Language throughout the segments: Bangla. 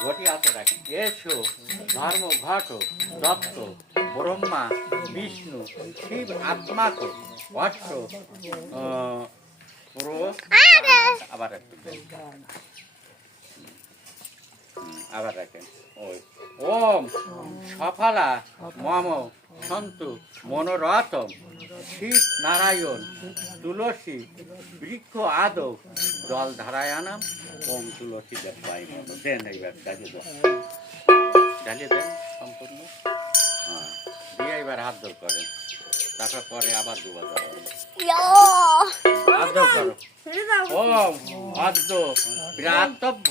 ঘটি হাতে রাখেন এসো ধর্ম ঘট দত্ত ব্রহ্মা বিষ্ণু শিব আত্মাক আহ, আবার একটু। আবার রাখেন। ওই ওম সফলা মম সন্তু মনোরথম শিব নারায়ণ তুলসী বৃক্ষ আদৌ জল ধারায়ানাম ওম তুলসী দেবাই মন দেন এইবার ডালিয়ে দেন। ডালিয়ে দেন সম্পূর্ণ। হ্যাঁ দিয়ে এবার হাত দৌড় করেন। তারপর পরে আবার দুবার যাবেন হাত দৌড় করো। ওম অদ্য প্রাতভ্য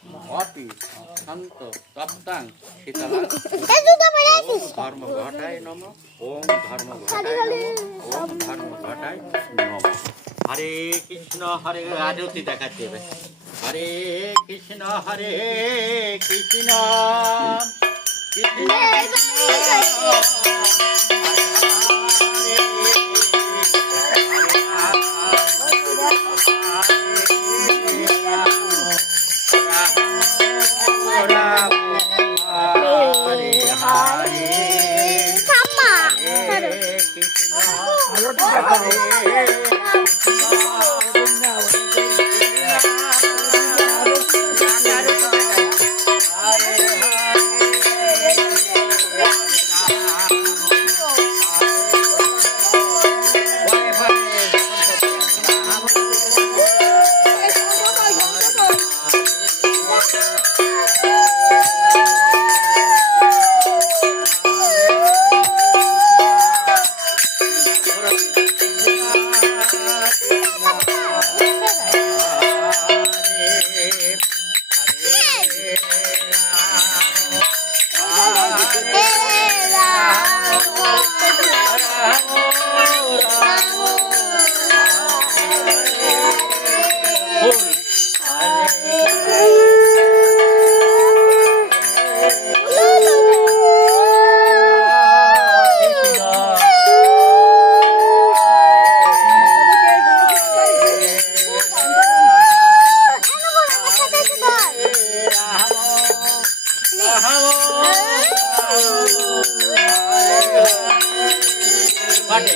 অপি সন্ত তপ্তাং শীতলাং ধর্ম ঘটায় নম, ওম ধর্ম ঘটায় ওম ধর্ম ঘটায় নম। হরে কৃষ্ণ, হরে আরতি দেখাতে হবে হরে কৃষ্ণ হরে Krishna. Krishna 哎呀！Thank you. Hare